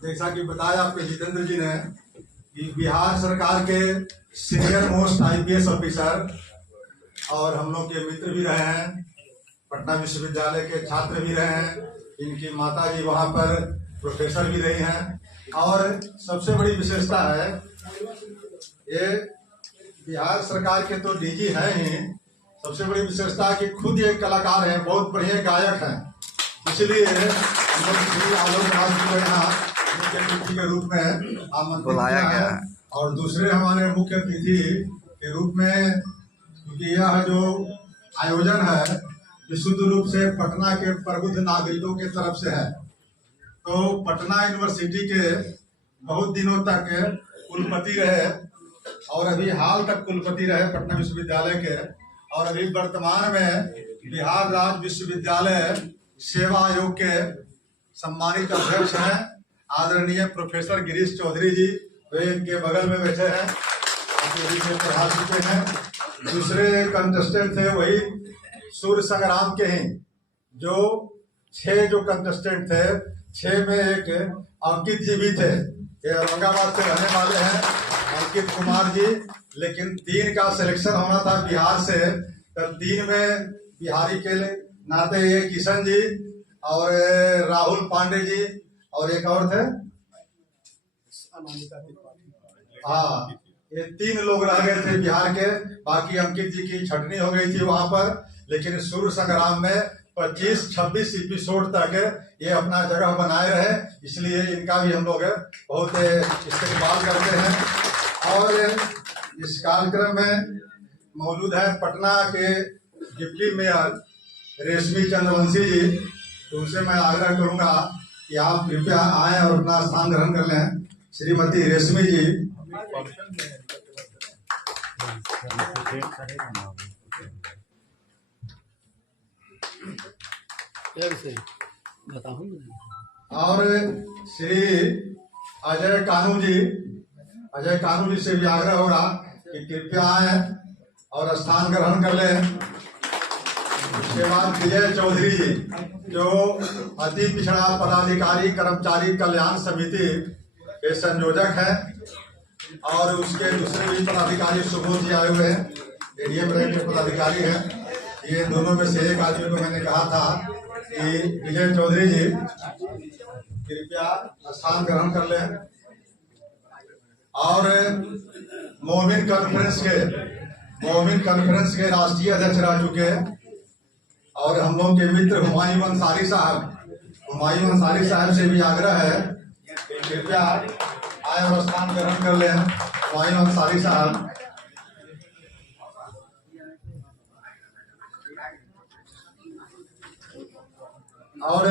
जैसा कि बताया आपके जितेंद्र जी ने कि बिहार सरकार के सीनियर मोस्ट आईपीएस ऑफिसर और हम लोग के मित्र भी रहे हैं, पटना विश्वविद्यालय के छात्र भी रहे हैं, इनकी माता जी वहाँ पर प्रोफेसर भी रही हैं। और सबसे बड़ी विशेषता है ये बिहार सरकार के तो डीजी हैं ही, सबसे बड़ी विशेषता कि खुद ये कलाकार हैं, बहुत बढ़िया गायक हैं। इसलिए हम लोग श्री आलोक राज जी को यहाँ मुख्य अतिथि के रूप में आमंत्रित किया है। और दूसरे हमारे मुख्य अतिथि के रूप में, क्योंकि यह जो आयोजन है विशुद्ध रूप से पटना के प्रबुद्ध नागरिकों के तरफ से है, तो पटना यूनिवर्सिटी के बहुत दिनों तक कुलपति रहे और अभी हाल तक कुलपति रहे पटना विश्वविद्यालय के, और अभी वर्तमान में बिहार राज्य विश्वविद्यालय सेवा आयोग के सम्मानित अध्यक्ष हैं आदरणीय प्रोफेसर गिरीश चौधरी जी, वे इनके बगल में बैठे हैं, पढ़ा चुके हैं। दूसरे कंटेस्टेंट थे वही सूर्य संग्राम के ही, जो 6 जो कंटेस्टेंट थे 6 में एक अंकित जी भी थे, ये औरंगाबाद से रहने वाले हैं अंकित कुमार जी, लेकिन 3 का सिलेक्शन होना था बिहार से, तो 3 में बिहारी के नाते ये किशन जी और राहुल पांडे जी और एक और थे, हाँ, ये 3 लोग रह गए थे बिहार के। बाकी अंकित जी की छटनी हो गई थी वहां पर, लेकिन सूर्य संग्राम में 25-26 एपिसोड तक ये अपना जगह बनाए रहे, इसलिए इनका भी हम लोग बहुत इस्तेमाल करते हैं। और इस कार्यक्रम में मौजूद है पटना के डिप्टी मेयर रेशमी चंद्रवंशी जी, तो उनसे मैं आग्रह करूंगा कि आप कृपया आए और अपना स्थान ग्रहण कर लें। श्रीमती रेशमी जी। और श्री अजय कानू जी से भी आग्रह होगा कि कृपया आए और स्थान ग्रहण कर लें। उसके बाद विजय चौधरी जी, जो अति पिछड़ा पदाधिकारी कर्मचारी कल्याण समिति के संयोजक हैं, और उसके दूसरे भी पदाधिकारी सुबोध जी आए हुए हैं, एडीएम रैंक के पदाधिकारी हैं। ये दोनों में से एक आदमी को मैंने कहा था कि विजय चौधरी जी कृपया स्थान ग्रहण कर लें। और मोमिन कॉन्फ्रेंस के राष्ट्रीय अध्यक्ष रह चुके हैं, और हम लोग के मित्र हुमायूं अंसारी साहब से भी आग्रह है कि कृपया आए और स्थान ग्रहण कर लें। हुमायूं अंसारी साहब। और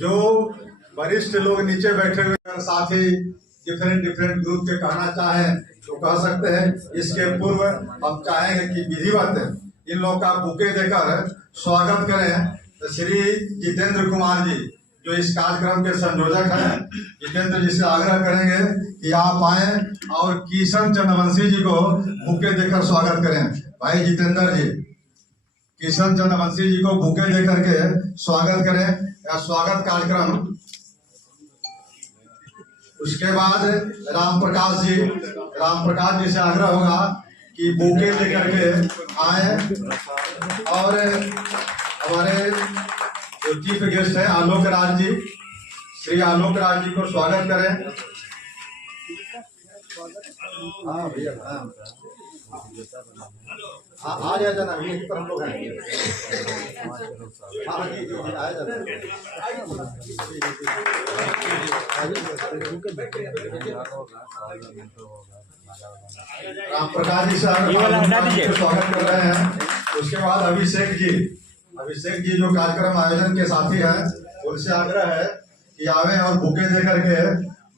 जो वरिष्ठ लोग नीचे बैठे हुए साथी डिफरेंट ग्रुप के कहना चाहें तो कह सकते हैं। इसके पूर्व हम चाहेंगे कि विधिवत इन लोगों का बुके देकर स्वागत करें। तो श्री जितेंद्र कुमार जी, जो इस कार्यक्रम के संयोजक हैं, जितेंद्र जी से आग्रह करेंगे कि आप आए और किशन चंद्रवंशी जी को बुके देकर स्वागत करें। भाई जितेंद्र जी, किशन चंद्रवंशी जी को बुके देकर के स्वागत करें या स्वागत कार्यक्रम। उसके बाद राम प्रकाश जी से आग्रह होगा कि बुके लेकर के आए, और हमारे जो चीफ गेस्ट हैं आलोक राज जी, श्री आलोक राज जी को स्वागत करें। हाँ भैया, आ जाए जाना यहीं पर हम लोग हैं। हाँ जी जी आया जाता। राम प्रकाश जी सर स्वागत कर रहे हैं। उसके बाद अभिषेक जी जो कार्यक्रम आयोजन के साथी हैं, उनसे आग्रह है कि आवे और बुके देकर के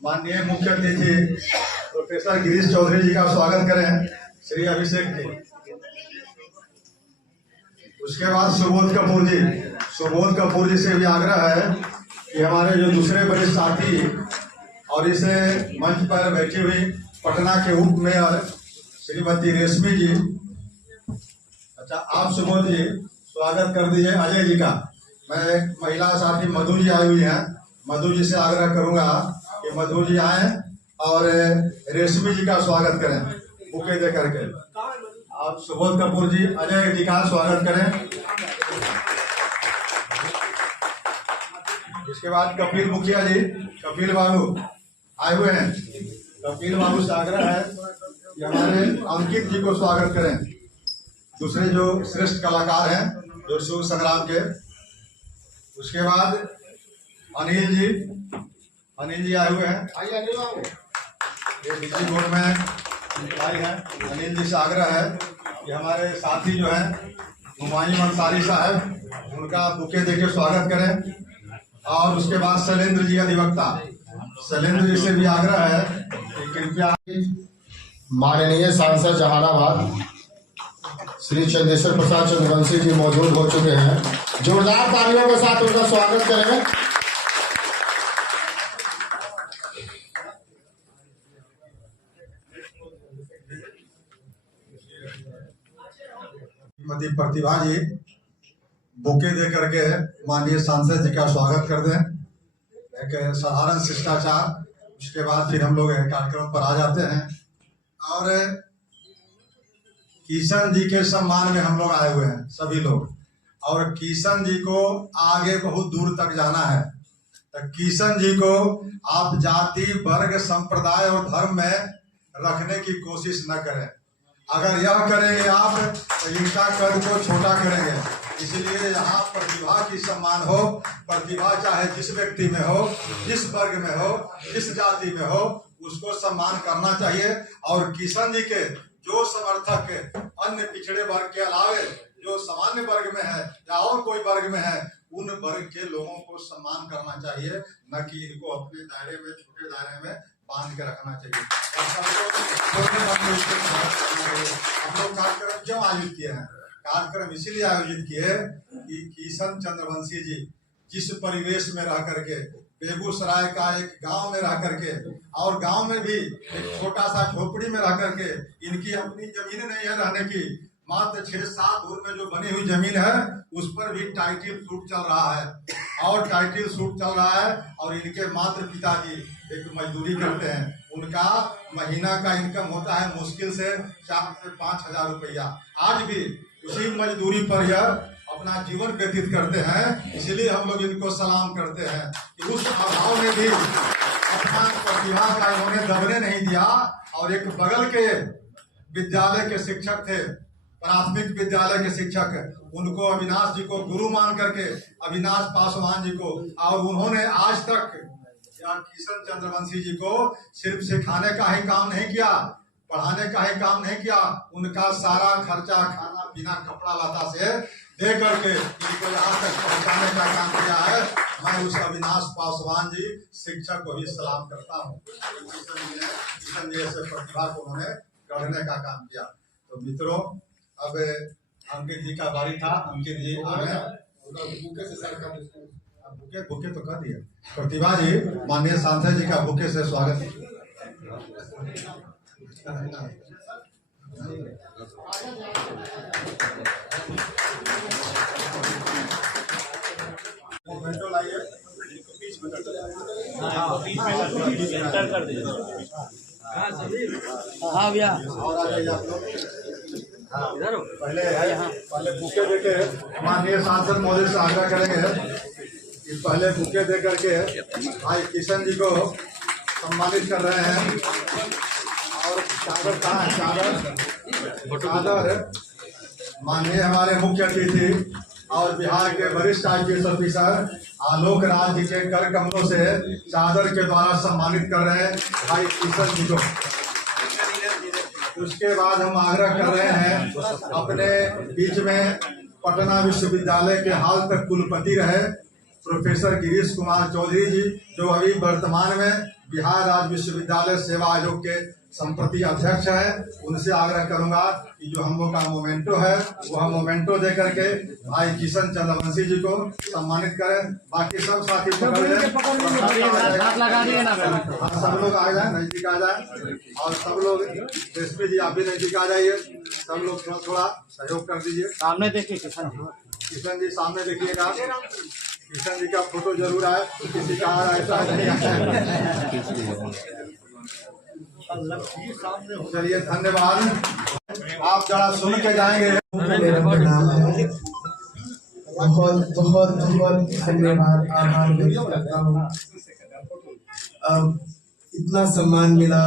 माननीय मुख्य अतिथि प्रोफेसर गिरीश चौधरी जी का स्वागत करें। श्री अभिषेक जी। उसके बाद सुबोध कपूर जी से भी आग्रह है कि हमारे जो दूसरे बड़े साथी और इसे मंच पर बैठी हुई पटना के उप मेयर श्रीमती रेशमी जी, अच्छा आप सुबोध जी स्वागत कर दीजिए अजय जी का। मैं एक महिला साथी मधु जी आई हुई हैं, मधु जी से आग्रह करूंगा कि मधु जी आए और रेशमी जी का स्वागत करें बुके दे करके। आप सुबोध कपूर जी, अजय जी का स्वागत करें। इसके बाद कपिल मुखिया जी, कपिल बाबू आए हुए हैं। कपिल बाबू से आग्रह है कि हमारे अंकित जी को स्वागत करें, दूसरे जो श्रेष्ठ कलाकार हैं जो शिव संग्राम के। उसके बाद अनिल जी आए हुए हैं। आइए अनिल बाबू, ये डिजी बोर्ड में भाई हैं। अनिल जी से आग्रह है कि हमारे साथी जो हैं हुमायूं अंसारी साहब, उनका बुके देके स्वागत करें। और उसके बाद शैलेंद्र जी अधिवक्ता, शैलेंद्र जी से भी आग्रह है कि कृपया माननीय सांसद जहानाबाद श्री चंद्रेश्वर प्रसाद चंद्रवंशी जी मौजूद हो चुके हैं। जोरदार तालियों के साथ उनका स्वागत करें। श्रीमती प्रतिभा जी बुके दे करके माननीय सांसद जी का स्वागत कर दें। एक साधारण शिष्टाचार, उसके बाद फिर हम लोग कार्यक्रम पर आ जाते हैं। और किशन जी के सम्मान में हम लोग आए हुए हैं सभी लोग, और किशन जी को आगे बहुत दूर तक जाना है। तो किशन जी को आप जाति, वर्ग, संप्रदाय और धर्म में रखने की कोशिश न करें। अगर यह करेंगे आप तो इनका कद को छोटा करेंगे। इसलिए यहाँ प्रतिभा की सम्मान हो। प्रतिभा चाहे जिस व्यक्ति में हो, जिस वर्ग में हो, जिस जाति में हो, उसको सम्मान करना चाहिए। और किशन जी के जो समर्थक अन्य पिछड़े वर्ग के अलावे जो सामान्य वर्ग में है या और कोई वर्ग में है, उन वर्ग के लोगों को सम्मान करना चाहिए, न कि इनको अपने दायरे में, छोटे दायरे में बांध के रखना चाहिए। हम लोग कार्यक्रम क्यों आयोजित किए हैं? कार्यक्रम इसीलिए आयोजित किए कि किशन चंद्रवंशी जी जिस परिवेश में रह करके, बेगूसराय का एक गांव में रह करके, और गांव में भी एक छोटा सा झोपड़ी में रह करके, इनकी अपनी जमीन नहीं है रहने की, मात्र 6-7 दूर में जो बनी हुई जमीन है उस पर भी टाइटल सूट चल रहा है। और टाइटल सूट चल रहा है और इनके मात्र पिताजी एक मजदूरी करते हैं। उनका महीना का इनकम होता है मुश्किल से 4 से 5 हजार रुपया। आज भी उसी मजदूरी पर यह अपना जीवन व्यतीत करते हैं। इसलिए हम लोग इनको सलाम करते हैं कि उस अभाव में भी अपना प्रतिभा का इन्होंने दबने नहीं दिया। और एक बगल के विद्यालय के शिक्षक थे, प्राथमिक विद्यालय के शिक्षक, उनको अविनाश जी को गुरु मान करके, अविनाश पासवान जी को, और उन्होंने आज तक किशन चंद्रवंशी जी को सिर्फ सिखाने का ही काम नहीं किया, पढ़ाने का ही काम नहीं किया, उनका सारा खर्चा खाना पीना कपड़ा लता से दे करके इनको यहाँ तक पहुँचाने का काम किया है। मैं उस अविनाश पासवान जी शिक्षक को ही सलाम करता हूँ। किशन जी से प्रतिभा को उन्होंने गढ़ने का काम किया। तो मित्रों, अब अंकित जी का बारी था। अंकित जी आ गए, बुके से सर बुके तो कर दिए। प्रतिभा जी माननीय सांसद जी का बुके से स्वागत। मोमेंटो लाइए, हाँ भैया, और आ जाइए आप लोग। पहले बुके देके माननीय सांसद महोदय से आग्रह करेंगे कि पहले बुके दे करके भाई किशन जी को सम्मानित कर रहे हैं। और चादर कहाँ है? चादर माननीय हमारे मुख्य अतिथि और बिहार के वरिष्ठ IPS ऑफिसर आलोक राज जी के कर कमलों से चादर के द्वारा सम्मानित कर रहे हैं भाई किशन जी को। उसके बाद हम आग्रह कर रहे हैं अपने बीच में पटना विश्वविद्यालय के हाल तक कुलपति रहे प्रोफेसर गिरीश कुमार चौधरी जी, जो अभी वर्तमान में बिहार राज्य विश्वविद्यालय सेवा आयोग के संप्रति अध्यक्ष है, उनसे आग्रह करूंगा कि जो हम लोग का मोमेंटो है वह मोमेंटो दे करके भाई किशन चंद्रवंशी जी को सम्मानित करें। बाकी सब साथी सब लोग आ जाए, नजदीक आ जाए, और सब लोग एसपी जी आप भी नजदीक आ जाइए। सब लोग थोड़ा थोड़ा सहयोग कर दीजिए। सामने देखिए किशन जी सामने देखिएगा। किशन जी का फोटो जरूर आए, किसी का ऐसा नहीं आया। चलिए धन्यवाद, आप जरा सुन के जाएंगे। मेरा प्रणाम है। बहुत बहुत बहुत धन्यवाद, आभार व्यक्त करता हूँ। इतना सम्मान मिला,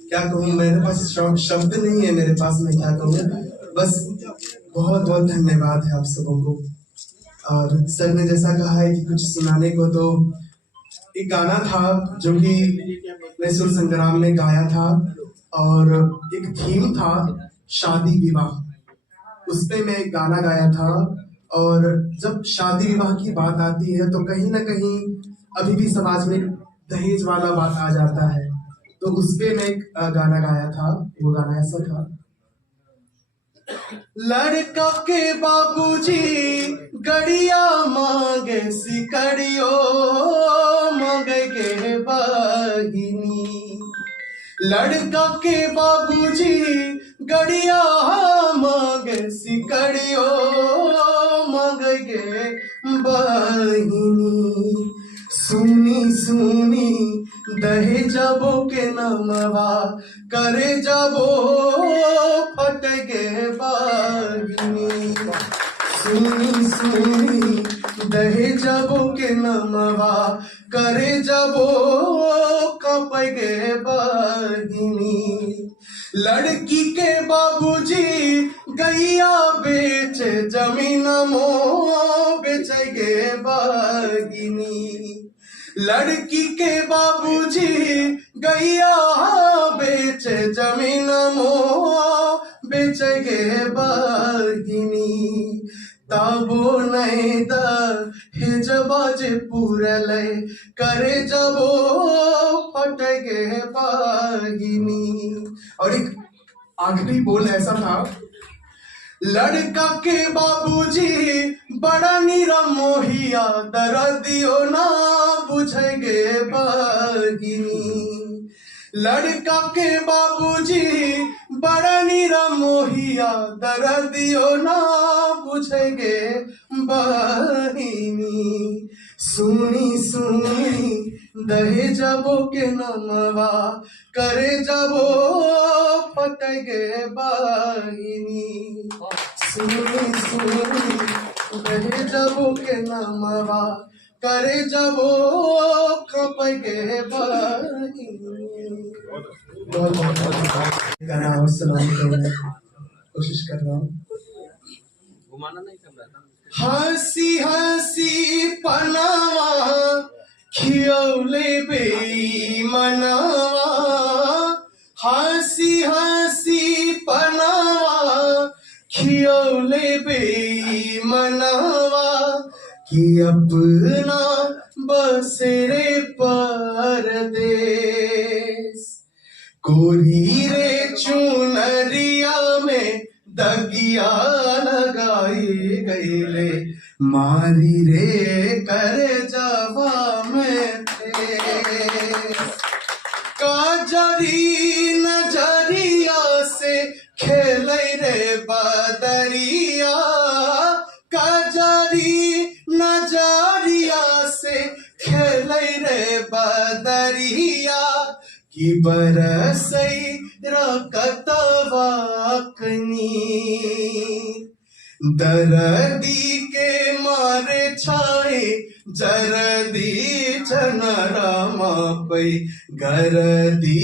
क्या कहूँ, मेरे पास शब्द नहीं है, मेरे पास मैं क्या कहूँ, बस बहुत बहुत धन्यवाद है आप सबों को। और सर ने जैसा कहा है कि कुछ सुनाने को, तो एक गाना था जो कि मैं सुर संग्राम में गाया था, और एक थीम था शादी विवाह, उस पे मैं एक गाना गाया था। और जब शादी विवाह की बात आती है तो कहीं ना कहीं अभी भी समाज में दहेज वाला बात आ जाता है, तो उस पे मैं एक गाना गाया था। वो गाना ऐसा था, लड़का के बाबूजी गड़िया मांगे सिकड़ियो, मांगे के बहिनी। लड़का के बाबूजी गड़िया मांगे सिकड़ियो, मांगे के बहिनी। सुनी सुनी दहेजबो के नमवा, करे जबो फट गे बहिनी। सुनी सुनी दहेजबो के नमवा, करे जबो कप गे बहिनी। लड़की के बाबूजी गैया बेचे जमीन मो, बेच गे बहिनी। लड़की के बाबूजी गैया बेचे जमीन मो, बेच गे बहिनी। तबो नहीं दहेजबाज पूरले, करे जबो फट गे बहिनी। और एक आखिरी बोल ऐसा था, लड़का के बाबूजी बड़ा निरमोहिया, दर्दियो ना बुझेगे बहिनी। लड़का के बाबूजी बड़ा निरमोहिया, दर्दियो ना बुझेगे बहिनी। सुनी सुनी दहेजबो के नमवा, करे जबो फट गे बहिनी। सुनी सुनी दहेजबो के नमवा, करे जबो कप गे बहिनी। गाना और सलाम करने की कोशिश कर रहा हूँ। हंसी हंसी पनावा, खियौले बेईमानवा। हंसी हंसी पनावा, खियौले बेईमानवा। कि अपना बसेरे परदेस, कोरी रे चुनरिया में दगिया लगाई गईले, मारी रे कर जवा में थे। काजरी नजरिया से खेले रे बदरिया, काजरी नजरिया से खेले रे बदरिया। कि बरसई रकतवा कनी, दर्दी के मारे छाए जरदी जनरमा पई, गरदी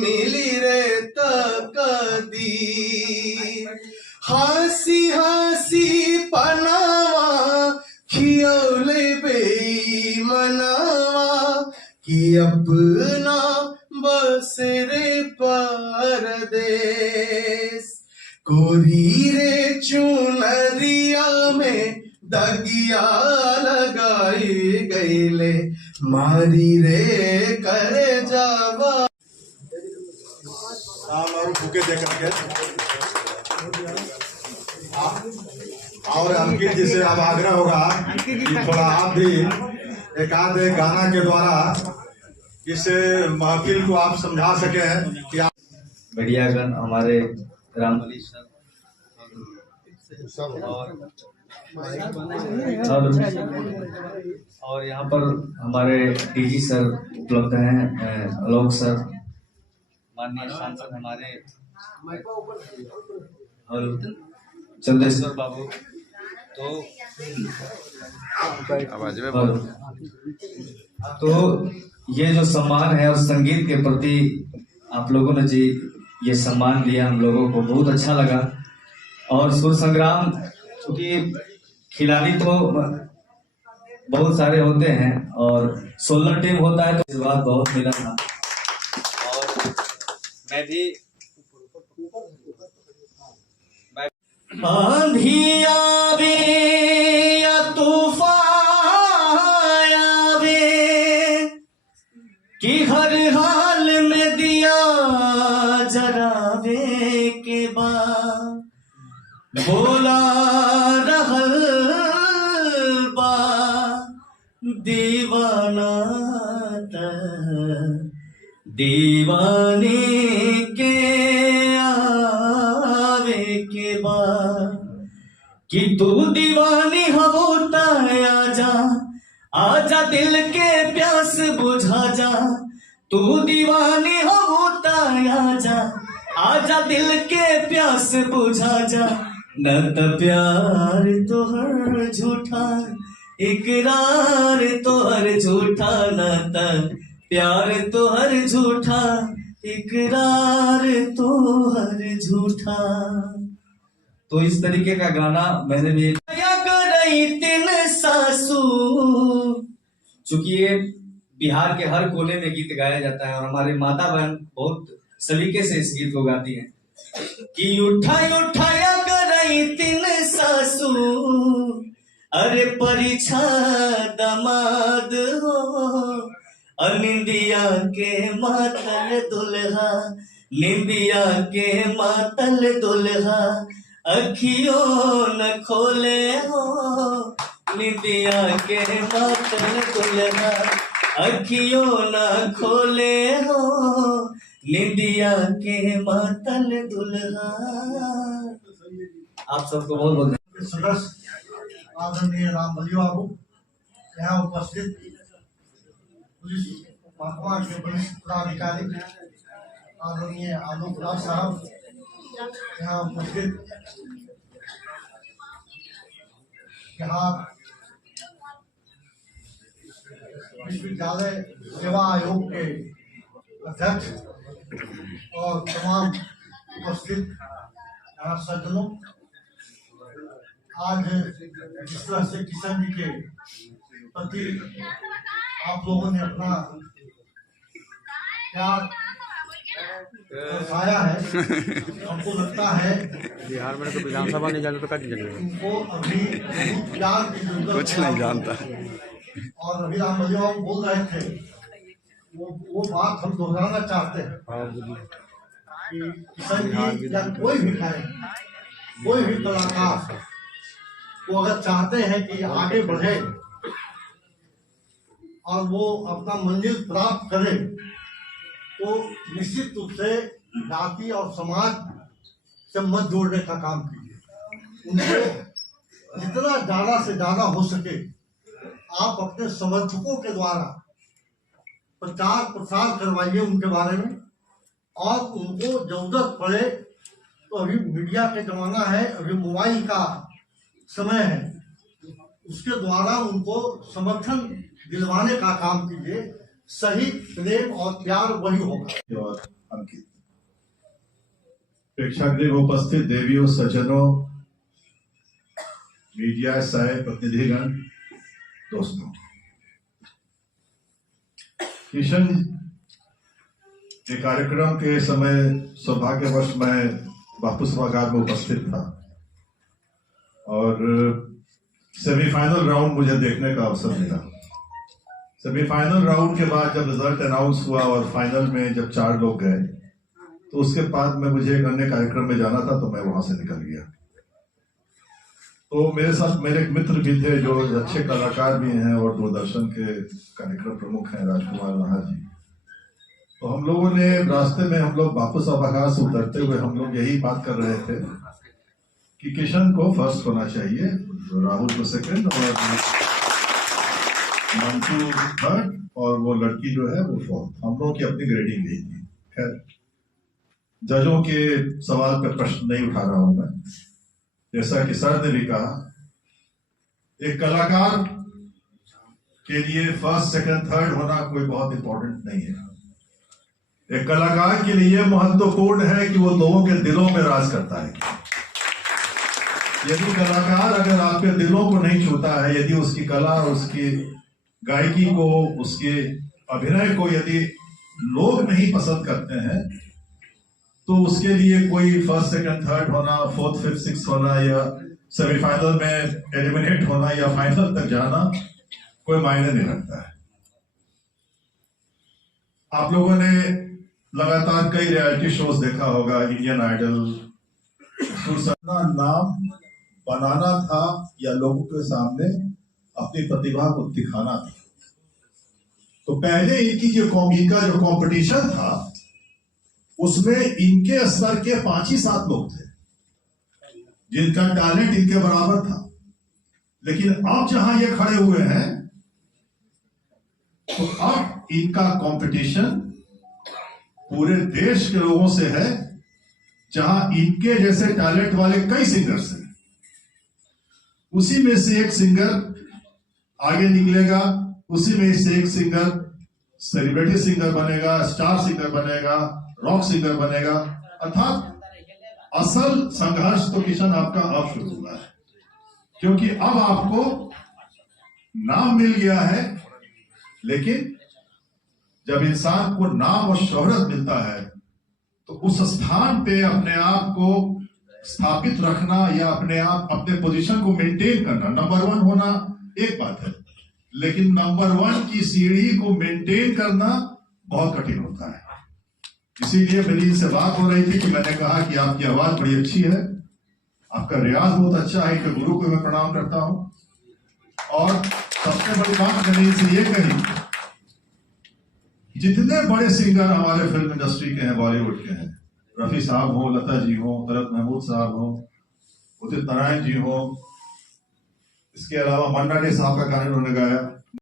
मिली रे तकदी। हंसी हंसी पनावा, खियौले बेईमानवा। कि अपना बसेरे परदेस, कोरी रे चुनरिया में दगिया लगाई गईले, मारी रे करे जावा। और बुके दे करके और अंकित जी से अब आग्रह होगा कि थोड़ा आप भी एक गाना के द्वारा इस महफिल को आप समझा सके कि आप मीडियागण, हमारे रामबली सर और और यहाँ पर हमारे डीजी सर उपलब्ध हैं, आलोक सर, माननीय सांसद हमारे और चंद्रेश्वर बाबू। तो ये जो सम्मान है और संगीत के प्रति आप लोगों ने जी ये सम्मान दिया, हम लोगों को बहुत अच्छा लगा। और सुर संग्राम, क्योंकि खिलाड़ी तो बहुत सारे होते हैं और 16 टीम होता है, तो इस बात बहुत मिला था। और मैं भी आंधी आवे या तूफान आवे कि हर हाल में दिया जरावे के बाद बोला रहल बा दीवाना त दीवाने के आवे के बाद कि तू दीवानी होता है, आजा आजा दिल के प्यास बुझा जा। तू दीवानी होता है, आजा आजा दिल के प्यास बुझा जा। न त प्यार तोहर झूठा, इकरार तोहर झूठा, न त प्यार तोहर झूठा, इकरार तोहर झूठा। तो इस तरीके का गाना मैंने भी तीन सासू, चूंकि ये बिहार के हर कोने में गीत गाया जाता है और हमारे माता बहन बहुत सलीके से इस गीत को गाती हैं कि उठाया करई तीन सासू, अरे परीक्षा दमाद हो, निंदिया के मातल दुल्हा, निंदिया के मातल दुल्हा, अखियों न खोले हो, निंदिया के मातल दुल्हा, अखियों न खोले हो, निंदिया के मातल दुल्हा। आप सबको बहुत बहुत सदस्य आदरणीय रामबली बाबू, यहाँ उपस्थित पुलिस महकमा के वरिष्ठ पदाधिकारी आदरणीय आलोक राज साहब, यहाँ उपस्थित यहाँ विश्वविद्यालय सेवा आयोग के अध्यक्ष और तमाम उपस्थित यहाँ सज्जनों, आज जिस तरह से किशन जी के प्रति आप लोगों ने अपना प्यार दर्शाया है, हमको लगता है बिहार में तो विधानसभा नहीं जाने तो क्या जाने उनको अभी प्यार की जरूरत कुछ नहीं जानता। और अभी रामबली बाबू बोल रहे थे, वो बात हम दोहराना चाहते हैं कि किशन जी या कोई भी गायक, कोई भी कलाकार वो अगर चाहते हैं कि आगे बढ़े और वो अपना मंजिल प्राप्त करे, तो निश्चित रूप से जाति और समाज से मत जोड़ने का काम कीजिए। उनको जितना ज्यादा से ज्यादा हो सके आप अपने समर्थकों के द्वारा प्रचार प्रसार करवाइए उनके बारे में, और उनको जरूरत पड़े तो अभी मीडिया के जमाना है, अभी मोबाइल का समय है, उसके द्वारा उनको समर्थन दिलवाने का काम कीजिए। सही प्रेम और प्यार वही होगा। और अंकित प्रेक्षागृह में उपस्थित देवियों, सज्जनों, मीडिया सहायक प्रतिनिधिगण, दोस्तों, किशन के कार्यक्रम के समय सौभाग्यवश मैं बापू सभागार में उपस्थित था और सेमीफाइनल राउंड मुझे देखने का अवसर मिला। सेमीफाइनल राउंड के बाद जब रिजल्ट अनाउंस हुआ और फाइनल में जब 4 लोग गए, तो उसके बाद में मुझे एक अन्य कार्यक्रम में जाना था, तो मैं वहां से निकल गया। तो मेरे साथ मेरे एक मित्र भी थे जो अच्छे कलाकार भी हैं और दूरदर्शन के कार्यक्रम प्रमुख हैं, राजकुमार नाहर जी। तो हम लोगों ने रास्ते में, हम लोग वापस सभागार से उतरते हुए हम लोग यही बात कर रहे थे कि किशन को फर्स्ट होना चाहिए, राहुल को सेकंड और मंटू थर्ड और वो लड़की जो है वो फोर्थ। हम लोग की अपनी ग्रेडिंग गई थी। खैर, जजों के सवाल पर प्रश्न नहीं उठा रहा हूं मैं। जैसा कि सर ने भी कहा, एक कलाकार के लिए फर्स्ट सेकंड थर्ड होना कोई बहुत इंपॉर्टेंट नहीं है। एक कलाकार के लिए महत्वपूर्ण है कि वो लोगों के दिलों में राज करता है। यदि कलाकार अगर आपके दिलों को नहीं छूता है, यदि उसकी कला, उसकी गायकी को, उसके अभिनय को यदि लोग नहीं पसंद करते हैं, तो उसके लिए कोई फर्स्ट सेकंड थर्ड होना, फोर्थ फिफ्थ सिक्स होना या सेमीफाइनल में एलिमिनेट होना या फाइनल तक जाना कोई मायने नहीं रखता है। आप लोगों ने लगातार कई रियलिटी शोज देखा होगा, इंडियन आइडल। अपना नाम बनाना था या लोगों के सामने अपनी प्रतिभा को दिखाना था। तो पहले इनकी जो कंपटीशन था, उसमें इनके स्तर के 5 ही 7 लोग थे जिनका टैलेंट इनके बराबर था। लेकिन अब जहां ये खड़े हुए हैं, तो अब इनका कंपटीशन पूरे देश के लोगों से है, जहां इनके जैसे टैलेंट वाले कई सिंगर्स हैं। उसी में से एक सिंगर आगे निकलेगा, उसी में से एक सिंगर सेलिब्रिटी सिंगर बनेगा, स्टार सिंगर बनेगा, रॉक सिंगर बनेगा। अर्थात असल संघर्ष तो किशन आपका अब शुरू हुआ है, क्योंकि अब आपको नाम मिल गया है। लेकिन जब इंसान को नाम और शोहरत मिलता है, तो उस स्थान पे अपने आप को स्थापित रखना या अपने पोजीशन को मेंटेन करना, नंबर 1 होना एक बात है, लेकिन नंबर 1 की सीढ़ी को मेंटेन करना बहुत कठिन होता है। इसीलिए मेरी इनसे बात हो रही थी कि मैंने कहा कि आपकी आवाज बड़ी अच्छी है, आपका रियाज बहुत अच्छा है, कि गुरु को मैं प्रणाम करता हूं। और सबसे बड़ी बात मैंने इनसे ये कही, जितने बड़े सिंगर हमारे फिल्म इंडस्ट्री के हैं, बॉलीवुड के हैं, रफी साहब हो, लता जी हो, तलत महमूद साहब हो, उदित नारायण जी हो, इसके अलावा मन्ना डे साहब का गाना उन्होंने गाया,